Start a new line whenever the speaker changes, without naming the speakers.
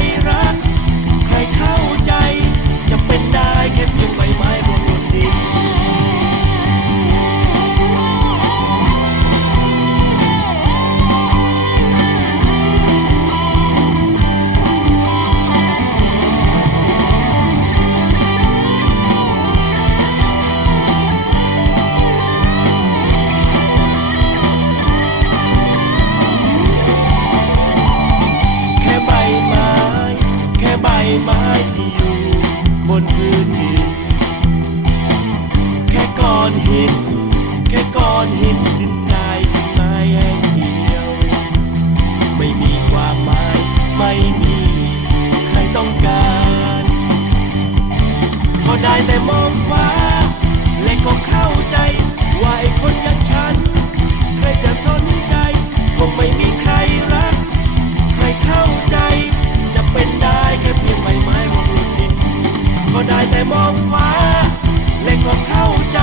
I rock. อนหิน แค่ก้อนหินดินทรายไม้แห้งเดียว ไม่มีความหมายไม่มีใครต้องการก็ได้แต่มองฟ้า และก็เข้าใจ ว่าไอ้คนอย่างฉัน ใครจะสนใจ คงไม่มีใครรัก ใครเข้าใจ จะเป็นได้แค่เพียงใบไม้ของดินก็ได้แต่มองฟ้า และก็เข้าใจ